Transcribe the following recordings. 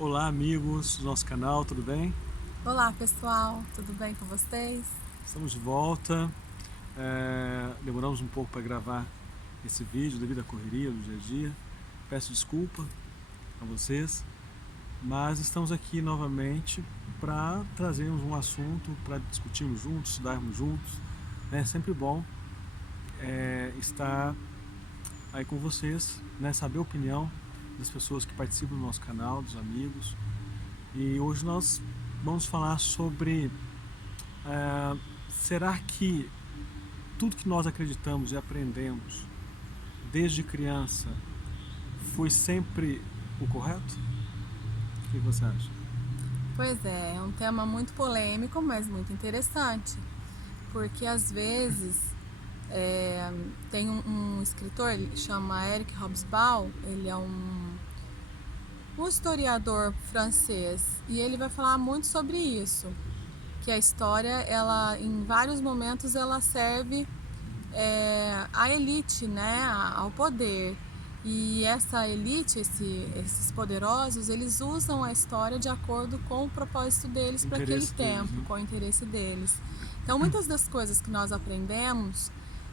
Olá, amigos do nosso canal, tudo bem? Olá pessoal, tudo bem com vocês? Estamos de volta. Demoramos um pouco para gravar esse vídeo devido à correria do dia a dia. Peço desculpa a vocês, mas estamos aqui novamente para trazermos um assunto, para discutirmos juntos, estudarmos juntos. É sempre bom estar aí com vocês, né? Saber a opinião das pessoas que participam do nosso canal, dos amigos. E hoje nós vamos falar sobre será que tudo que nós acreditamos e aprendemos desde criança foi sempre o correto? O que você acha? Pois é um tema muito polêmico, mas muito interessante, porque às vezes tem um escritor, ele chama Eric Hobsbawm, ele é um historiador francês e ele vai falar muito sobre isso, que a história, ela em vários momentos ela serve à elite, né, ao poder. E essa elite, esses poderosos, eles usam a história de acordo com o propósito deles para aquele Interesse deles, tempo, né? com o interesse deles. Então, muitas das coisas que nós aprendemos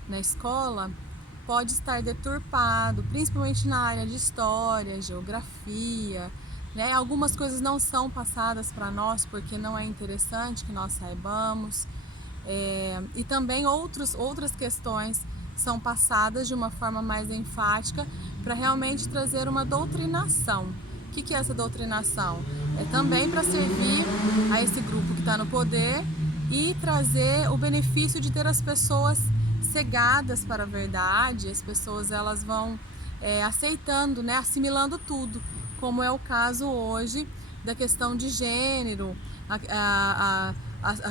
na escola pode estar deturpado, principalmente na área de história, geografia, né? Algumas coisas não são passadas para nós porque não é interessante que nós saibamos. E também outras questões são passadas de uma forma mais enfática para realmente trazer uma doutrinação. O que é essa doutrinação? É também para servir a esse grupo que está no poder e trazer o benefício de ter as pessoas cegadas para a verdade. As pessoas elas vão aceitando, né, assimilando tudo, como é o caso hoje da questão de gênero, a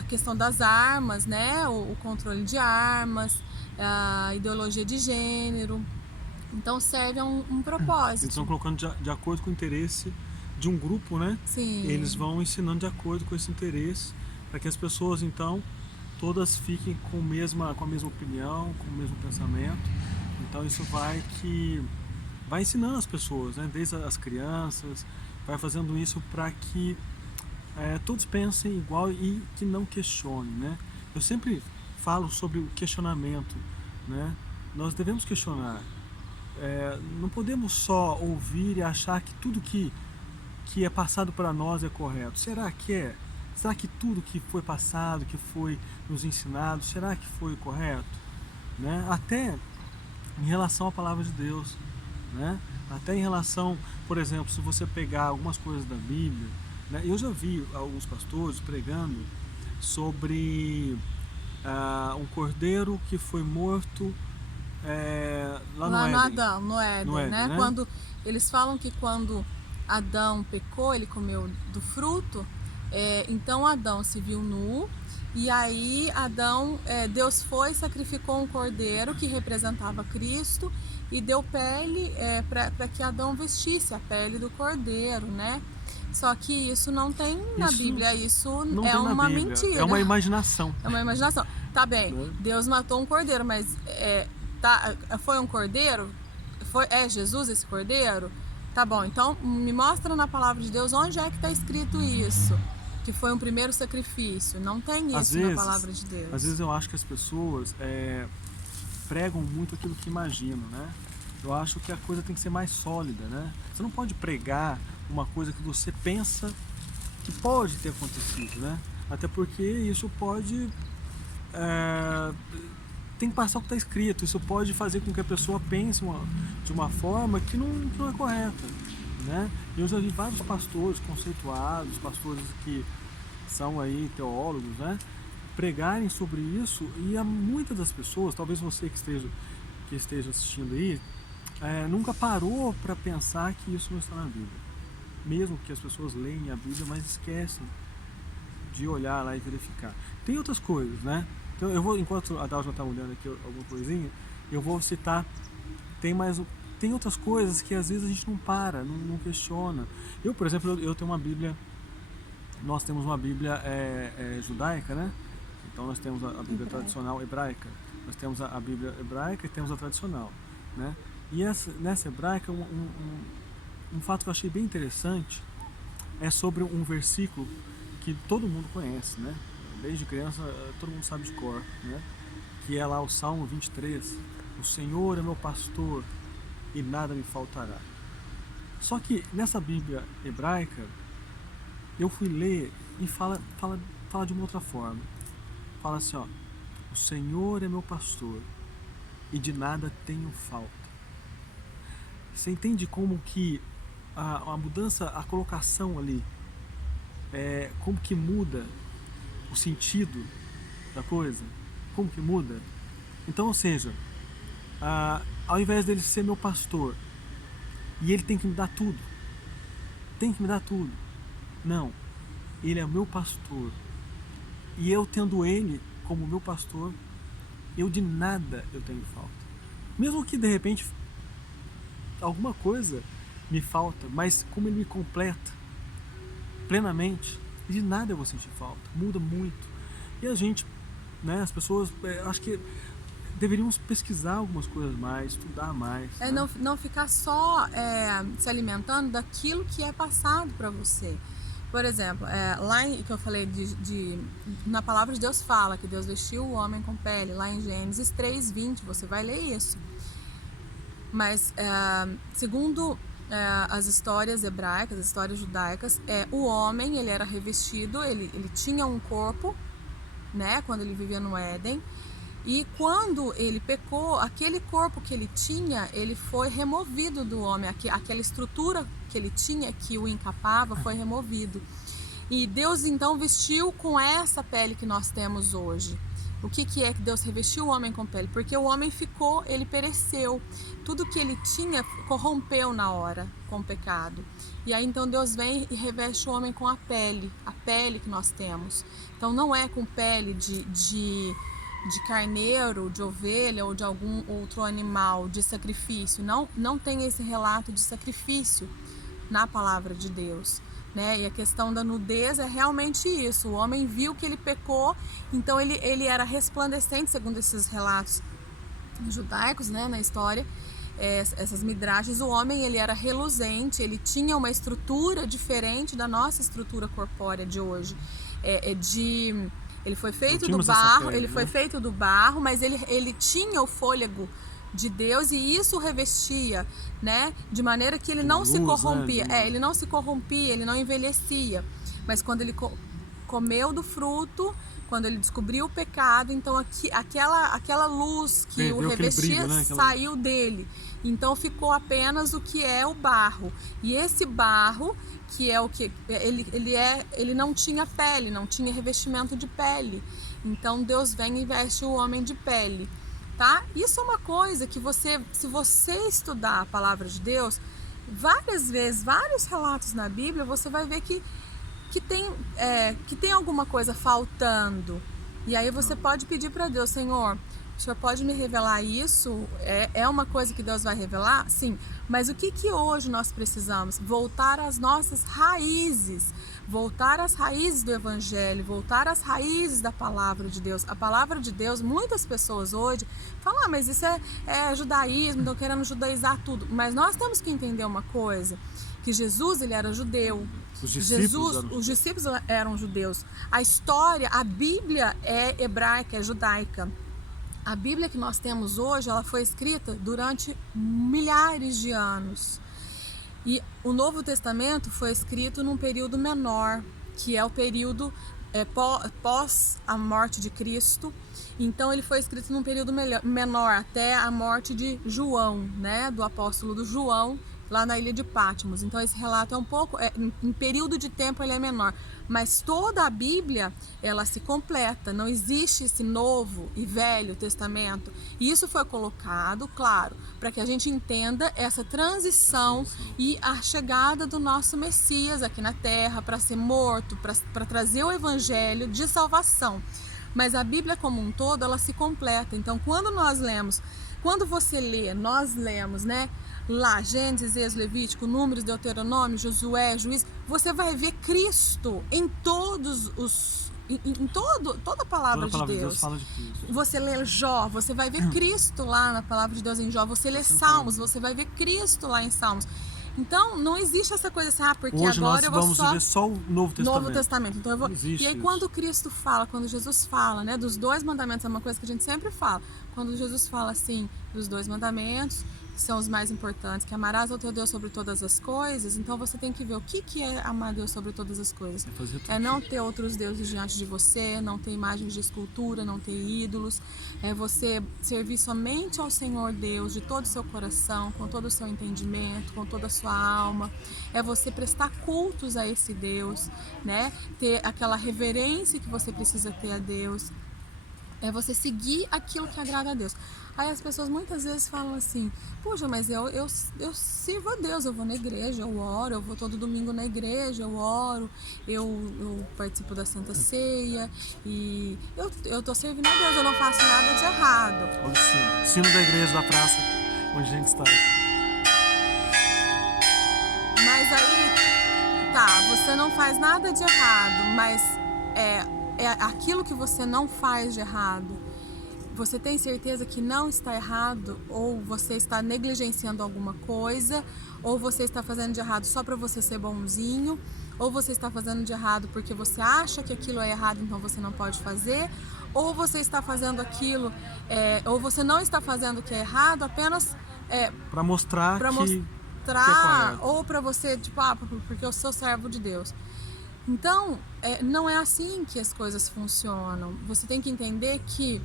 questão das armas, né, o controle de armas, a ideologia de gênero. Então serve a um Eles estão propósito. colocando de acordo com o interesse de um grupo, né? Eles Sim, vão ensinando de acordo com esse interesse, para que as pessoas então todas fiquem com a mesma opinião, com o mesmo pensamento. Então isso vai ensinando as pessoas, né? Desde as crianças, vai fazendo isso para que todos pensem igual e que não questionem, né? Eu sempre falo sobre o questionamento, né? Nós devemos questionar. Não podemos só ouvir e achar que tudo que é passado para nós é correto. Será que é? Será que tudo que foi passado, que foi nos ensinado, será que foi correto? Né? Até em relação à palavra de Deus, né? Até em relação, por exemplo, se você pegar algumas coisas da Bíblia, né? Eu já vi alguns pastores pregando sobre um cordeiro que foi morto lá no lá no Éden, Adão, no no Éden, Éden, né? né? Quando eles falam que quando Adão pecou, ele comeu do fruto, então Adão se viu nu, e aí Deus foi e sacrificou um cordeiro que representava Cristo e deu pele para que Adão vestisse a pele do cordeiro, né? Só que isso não tem na Isso Bíblia, isso não é tem na uma Bíblia, é uma mentira. imaginação, É uma imaginação. Tá bem, né? Deus matou um cordeiro, mas foi um cordeiro? É Jesus esse cordeiro? Tá bom, então me mostra na palavra de Deus onde é que está escrito isso, que foi um primeiro sacrifício. Não tem Às isso na vezes, palavra de às Deus. vezes eu acho que as pessoas pregam muito aquilo que imaginam, né? Eu acho que a coisa tem que ser mais sólida, né? Você não pode pregar uma coisa que você pensa que pode ter acontecido, né? Até porque isso pode tem que passar o que está escrito. Isso pode fazer com que a pessoa pense de uma forma que não é correta, né? Eu já vi vários pastores conceituados, pastores que são aí teólogos, né? Pregarem sobre isso e há muitas das pessoas, talvez você que esteja assistindo aí, nunca parou para pensar que isso não está na Bíblia. Mesmo que as pessoas leem a Bíblia, mas esquecem de olhar lá e verificar. Tem outras coisas, né? Então eu vou, enquanto a Dalva está olhando aqui alguma coisinha, eu vou citar, tem mais, tem outras coisas que às vezes a gente não para, não questiona. Eu, por exemplo, eu tenho uma Bíblia, nós temos uma Bíblia judaica, né? Então nós temos a Bíblia Hebraico. tradicional hebraica, nós temos a Bíblia hebraica e temos a tradicional, né? E nessa hebraica, um fato que eu achei bem interessante é sobre um versículo que todo mundo conhece, né? Desde criança todo mundo sabe de cor, né? Que é lá o Salmo 23. O Senhor é meu pastor e nada me faltará. Só que nessa Bíblia hebraica, eu fui ler e fala de uma outra forma. Fala assim, ó: o Senhor é meu pastor e de nada tenho falta. Você entende como que a mudança, a colocação ali, como que muda o sentido da coisa? Como que muda? Então, ou seja, ao invés dele ser meu pastor e ele tem que me dar tudo, não, ele é meu pastor, e eu tendo ele como meu pastor, eu de nada eu tenho falta. Mesmo que de repente alguma coisa me falta, mas como ele me completa plenamente, de nada eu vou sentir falta. Muda muito. E a gente, né, as pessoas, acho que deveríamos pesquisar algumas coisas mais, estudar mais. Né? Não ficar só se alimentando daquilo que é passado para você. Por exemplo, lá que eu falei na palavra de Deus fala que Deus vestiu o homem com pele, lá em Gênesis 3:20, você vai ler isso. Mas segundo as histórias hebraicas, as histórias judaicas, o homem, ele era revestido, ele tinha um corpo, né, quando ele vivia no Éden, e quando ele pecou, aquele corpo que ele tinha, ele foi removido do homem, aquela estrutura que ele tinha, que o encapava, foi removido. E Deus então vestiu com essa pele que nós temos hoje. O que é que Deus revestiu o homem com pele? Porque o homem ele pereceu. Tudo que ele tinha corrompeu na hora com o pecado. E aí então Deus vem e reveste o homem com a pele que nós temos. Então não é com pele de carneiro, de ovelha ou de algum outro animal de sacrifício. Não tem esse relato de sacrifício na palavra de Deus. Né? E a questão da nudez é realmente isso. O homem viu que ele pecou, então ele era resplandecente, segundo esses relatos judaicos, né, na história, essas midrashes. O homem, ele era reluzente, ele tinha uma estrutura diferente da nossa estrutura corpórea de hoje. Ele foi feito do barro, pele, foi feito do barro, mas ele tinha o fôlego de Deus, e isso revestia, né, de maneira que ele não se corrompia, ele não se corrompia, ele não envelhecia. Mas quando ele comeu do fruto, quando ele descobriu o pecado, então aquela luz que o revestia brilho, né? Saiu dele. Então ficou apenas o que é o barro. E esse barro, que é o que ele não tinha pele, não tinha revestimento de pele. Então Deus vem e veste o homem de pele. Tá? Isso é uma coisa que se você estudar a palavra de Deus, várias vezes, vários relatos na Bíblia, você vai ver que tem alguma coisa faltando. E aí você pode pedir para Deus: Senhor, o Senhor pode me revelar isso? É uma coisa que Deus vai revelar? Sim. Mas o que hoje nós precisamos? Voltar às nossas raízes. Voltar às raízes do Evangelho, voltar às raízes da palavra de Deus. A palavra de Deus, muitas pessoas hoje falam: mas isso é judaísmo, estão querendo judaizar tudo. Mas nós temos que entender uma coisa, que Jesus, ele era judeu. Os discípulos eram judeus. A história, a Bíblia é hebraica, é judaica. A Bíblia que nós temos hoje, ela foi escrita durante milhares de anos. E o Novo Testamento foi escrito num período menor, que é o período pós a morte de Cristo. Então ele foi escrito num período menor, até a morte de João, né, do apóstolo do João, lá na ilha de Patmos. Então esse relato é um pouco, em período de tempo ele é menor, mas toda a Bíblia, ela se completa. Não existe esse Novo e Velho Testamento. E isso foi colocado, claro, para que a gente entenda essa transição e a chegada do nosso Messias aqui na Terra, para ser morto, para trazer o Evangelho de salvação. Mas a Bíblia como um todo, ela se completa. Então quando você lê, nós lemos, né, lá, Gênesis, Êxodo, Levítico, Números, Deuteronômio, Josué, Juízes, você vai ver Cristo em todos toda a palavra de Deus. Fala de Cristo. Você lê Jó, você vai ver Cristo lá na palavra de Deus em Jó. Você lê Salmos, você vai ver Cristo lá em Salmos. Então, não existe essa coisa assim, porque Hoje agora nós eu vou vamos só viver só o Novo Testamento. Novo Testamento. Então eu vou... Não existe E aí isso. quando Cristo fala, quando Jesus fala, né, dos 2 mandamentos, é uma coisa que a gente sempre fala. Quando Jesus fala assim, dos 2 mandamentos, que são os mais importantes, que amarás ao teu Deus sobre todas as coisas, então você tem que ver o que é amar Deus sobre todas as coisas. É não ter outros deuses diante de você, não ter imagens de escultura, não ter ídolos, é você servir somente ao Senhor Deus de todo o seu coração, com todo o seu entendimento, com toda a sua alma, é você prestar cultos a esse Deus, né? Ter aquela reverência que você precisa ter a Deus, é você seguir aquilo que agrada a Deus. Aí as pessoas muitas vezes falam assim, puxa, mas eu sirvo a Deus, eu vou na igreja, eu oro, eu vou todo domingo na igreja, eu oro, eu participo da Santa Ceia e eu tô servindo a Deus, eu não faço nada de errado. Olha o sino da igreja da praça onde a gente está. Mas aí, tá, você não faz nada de errado, mas é aquilo que você não faz de errado. Você tem certeza que não está errado, ou você está negligenciando alguma coisa, ou você está fazendo de errado só para você ser bonzinho, ou você está fazendo de errado porque você acha que aquilo é errado, então você não pode fazer, ou você está fazendo aquilo, ou você não está fazendo o que é errado apenas para mostrar que é ou para você, tipo, porque eu sou servo de Deus. Então, não é assim que as coisas funcionam. Você tem que entender que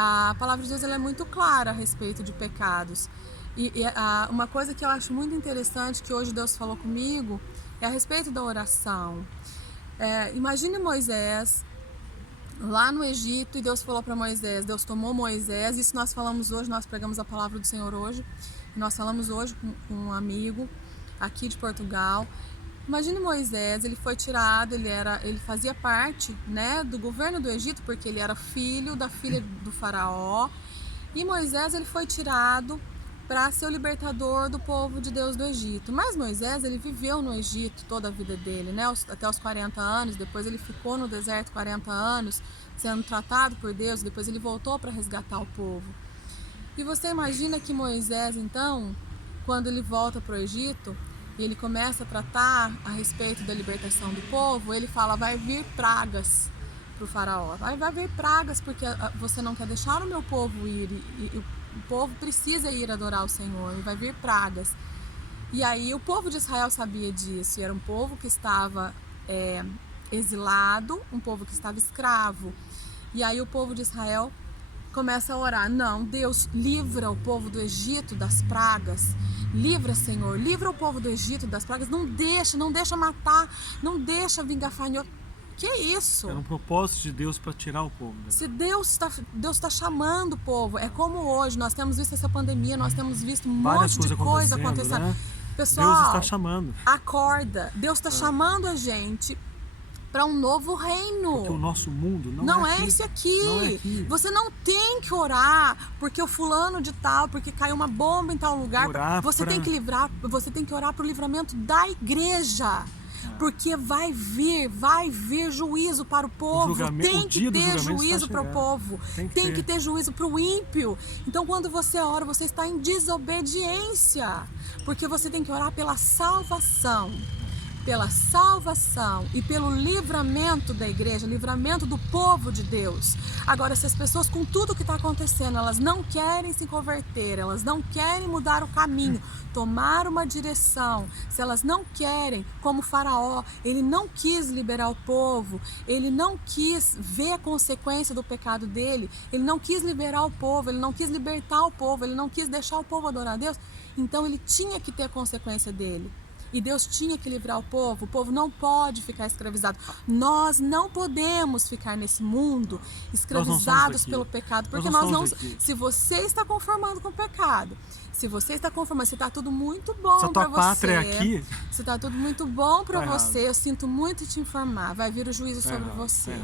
a palavra de Deus ela é muito clara a respeito de pecados. Uma coisa que eu acho muito interessante que hoje Deus falou comigo é a respeito da oração. Imagine Moisés lá no Egito e Deus falou para Moisés, Deus tomou Moisés, isso nós falamos hoje, nós pregamos a palavra do Senhor hoje, nós falamos hoje com um amigo aqui de Portugal. Imagine Moisés, ele foi tirado, ele fazia parte, né, do governo do Egito, porque ele era filho da filha do faraó. E Moisés ele foi tirado para ser o libertador do povo de Deus do Egito. Mas Moisés ele viveu no Egito toda a vida dele, né, até os 40 anos. Depois ele ficou no deserto 40 anos, sendo tratado por Deus. Depois ele voltou para resgatar o povo. E você imagina que Moisés, então, quando ele volta para o Egito, e ele começa a tratar a respeito da libertação do povo, ele fala, vai vir pragas para o faraó. Vai vir pragas porque você não quer deixar o meu povo ir, e o povo precisa ir adorar o Senhor, e vai vir pragas. E aí o povo de Israel sabia disso, e era um povo que estava exilado, um povo que estava escravo. E aí o povo de Israel começa a orar, não, Deus, livra o povo do Egito das pragas, livra, Senhor, livra o povo do Egito das pragas, não deixa matar, não deixa vir gafanhoto. Que isso? Era um propósito de Deus para tirar o povo. Se Deus está chamando o povo, é como hoje, nós temos visto essa pandemia, nós temos visto um monte de coisa acontecendo. Né? Pessoal, Deus está chamando. Acorda, Deus está chamando a gente para um novo reino. Porque o nosso mundo não é esse aqui. Não é aqui. Você não tem que orar porque o fulano de tal, porque caiu uma bomba em tal lugar. Você tem que orar para o livramento da igreja. Porque vai vir juízo para o povo. Tem que ter juízo para o povo. Tem que ter juízo para o ímpio. Então, quando você ora, você está em desobediência. Porque você tem que orar pela salvação e pelo livramento da igreja, livramento do povo de Deus. Agora, se as pessoas, com tudo que está acontecendo, elas não querem se converter, elas não querem mudar o caminho, tomar uma direção, se elas não querem, como Faraó, ele não quis liberar o povo, ele não quis ver a consequência do pecado dele, ele não quis liberar o povo, ele não quis libertar o povo, ele não quis deixar o povo adorar a Deus, então ele tinha que ter a consequência dele. E Deus tinha que livrar o povo não pode ficar escravizado. Nós não podemos ficar nesse mundo escravizados pelo pecado, porque nós não. Se você está conformando com o pecado, se você está conformando, se está tudo muito bom para você. Pátria é aqui. Se está tudo muito bom para você, eu sinto muito te informar. Vai vir o juízo sobre você.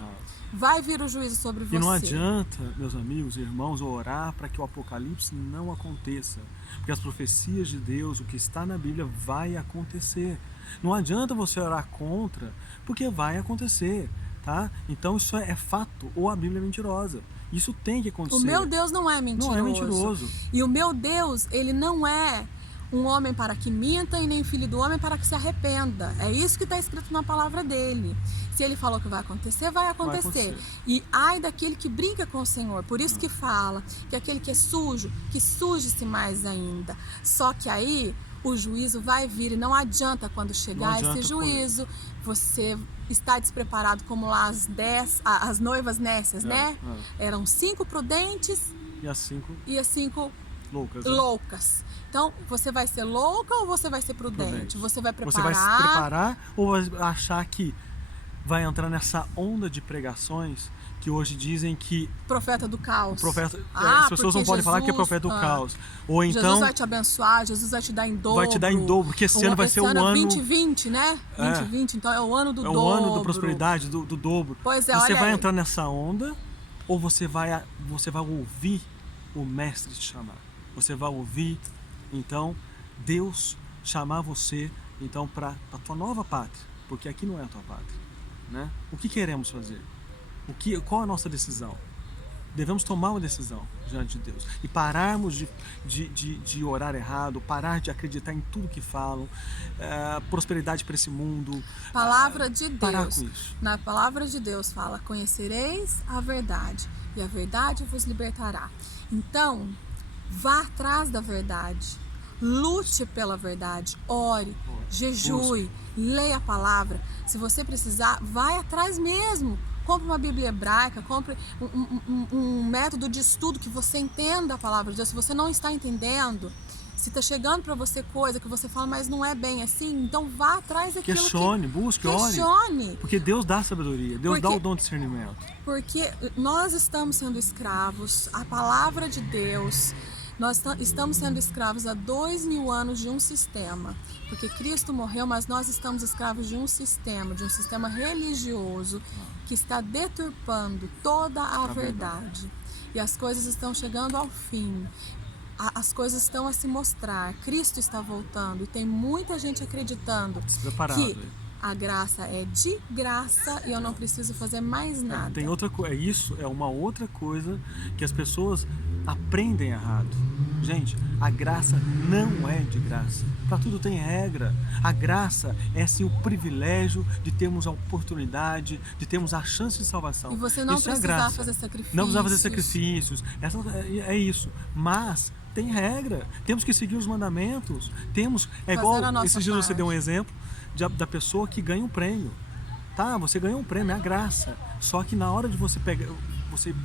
Vai vir o juízo sobre você. E não adianta, meus amigos e irmãos, orar para que o apocalipse não aconteça. Porque as profecias de Deus, o que está na Bíblia, vai acontecer. Não adianta você orar contra, porque vai acontecer, tá? Então isso é fato, ou a Bíblia é mentirosa. Isso tem que acontecer. O meu Deus não é mentiroso. Não é mentiroso. E o meu Deus, ele não é um homem para que minta e nem filho do homem para que se arrependa. É isso que está escrito na palavra dele. Se ele falou que vai acontecer, vai acontecer. E ai daquele que brinca com o Senhor. Por isso que fala que aquele que é sujo, que suje-se mais ainda. Só que aí o juízo vai vir e não adianta quando chegar esse juízo. Você está despreparado como lá as noivas nécias, né? Eram 5 prudentes e as 5 loucas. Então, você vai ser louca ou você vai ser prudente? Você vai preparar. Você vai se preparar ou vai achar que vai entrar nessa onda de pregações que hoje dizem que... Profeta do caos. As pessoas não podem falar que é profeta do caos. Ou então... Jesus vai te abençoar, Jesus vai te dar em dobro. Vai te dar em dobro, porque esse ano vai ser o ano... 2020, né? 2020, então é o ano do dobro. É o ano da prosperidade, do dobro. Pois é, você vai entrar nessa onda ou você vai ouvir o mestre te chamar? Você vai ouvir, então, Deus chamar você, então, para a tua nova pátria, porque aqui não é a tua pátria, né? O que queremos fazer? Qual a nossa decisão? Devemos tomar uma decisão diante de Deus e pararmos de orar errado, parar de acreditar em tudo que falam, prosperidade para esse mundo. Palavra de Deus. Parar com isso. Na palavra de Deus fala: conhecereis a verdade e a verdade vos libertará. Então, vá atrás da verdade, lute pela verdade, ore, jejue, leia a palavra. Se você precisar, vai atrás mesmo. Compre uma Bíblia hebraica, compre um método de estudo que você entenda a palavra de Deus. Se você não está entendendo, se está chegando para você coisa que você fala, mas não é bem assim, então vá atrás daquilo. Busque, ore. Porque Deus dá sabedoria, Deus dá o dom de discernimento. Porque nós estamos sendo escravos, a palavra de Deus... Nós estamos sendo escravos há 2000 anos de um sistema, porque Cristo morreu, mas nós estamos escravos de um sistema religioso que está deturpando toda a verdade. E as coisas estão chegando ao fim, as coisas estão a se mostrar, Cristo está voltando e tem muita gente acreditando que a graça é de graça e eu não preciso fazer mais nada. Tem outra coisa, isso é uma outra coisa que as pessoas aprendem errado. Gente, a graça não é de graça. Para tudo tem regra. A graça é sim o privilégio de termos a oportunidade, de termos a chance de salvação. E você não precisa fazer sacrifícios. Não precisa fazer sacrifícios. É isso. Mas tem regra. Temos que seguir os mandamentos. É igual esses dias você deu um exemplo da pessoa que ganha um prêmio. Tá, você ganhou um prêmio, é a graça. Só que na hora de você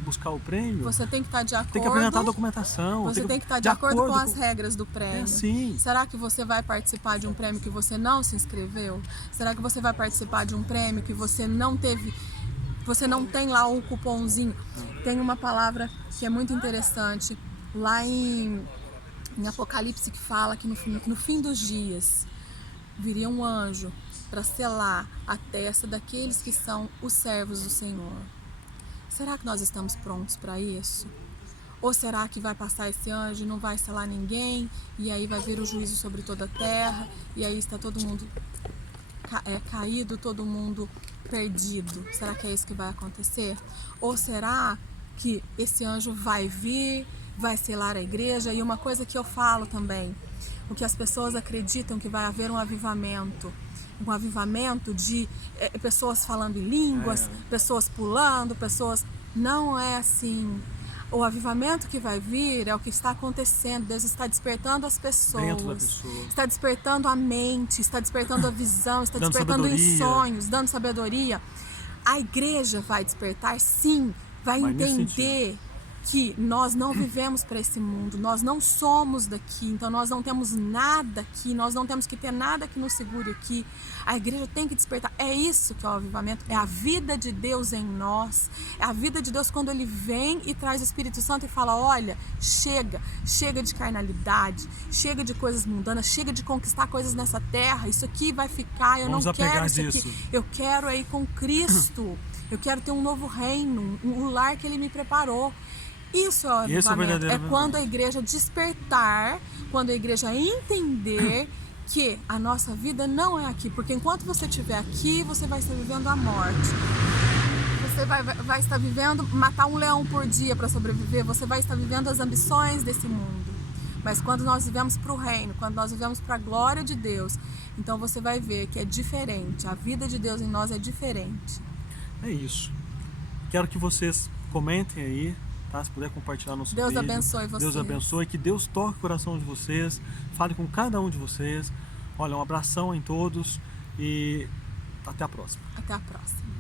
buscar o prêmio, você tem que estar de acordo. Tem que apresentar a documentação. Você tem que estar de acordo com as regras do prêmio. Sim. Será que você vai participar de um prêmio que você não se inscreveu? Será que você vai participar de um prêmio que você não teve, você não tem lá um cupomzinho? Tem uma palavra que é muito interessante lá em Apocalipse que fala que no fim dos dias viria um anjo para selar a testa daqueles que são os servos do Senhor. Será que nós estamos prontos para isso? Ou será que vai passar esse anjo e não vai selar ninguém, e aí vai vir o juízo sobre toda a terra, e aí está todo mundo caído, todo mundo perdido? Será que é isso que vai acontecer? Ou será que esse anjo vai vir, vai selar a igreja? E uma coisa que eu falo também, o que as pessoas acreditam que vai haver um avivamento de pessoas falando em línguas, pessoas pulando, pessoas... Não é assim. O avivamento que vai vir é o que está acontecendo. Deus está despertando as pessoas, está despertando a mente, está despertando a visão, está despertando em sonhos, dando sabedoria. A igreja vai despertar, sim, vai entender que nós não vivemos para esse mundo, nós não somos daqui, então nós não temos nada aqui, nós não temos que ter nada que nos segure aqui. A igreja tem que despertar. É isso que é o avivamento, é a vida de Deus em nós, é a vida de Deus quando Ele vem e traz o Espírito Santo e fala: olha, chega de carnalidade, chega de coisas mundanas, chega de conquistar coisas nessa terra, isso aqui vai ficar, eu não quero isso aqui, eu quero ir com Cristo, eu quero ter um novo reino, um lar que Ele me preparou. Isso é o avivamento, é quando a igreja despertar, quando a igreja entender que a nossa vida não é aqui, porque enquanto você estiver aqui, você vai estar vivendo a morte, você vai estar vivendo, matar um leão por dia para sobreviver, você vai estar vivendo as ambições desse mundo, Mas quando nós vivemos para o reino, quando nós vivemos para a glória de Deus, então você vai ver que é diferente. A vida de Deus em nós é diferente. É isso. Quero que vocês comentem aí, tá? Se puder compartilhar nosso Deus vídeo. abençoe vocês. Deus abençoe, que Deus toque o coração de vocês, fale com cada um de vocês. Olha, um abração em todos e até a próxima. Até a próxima.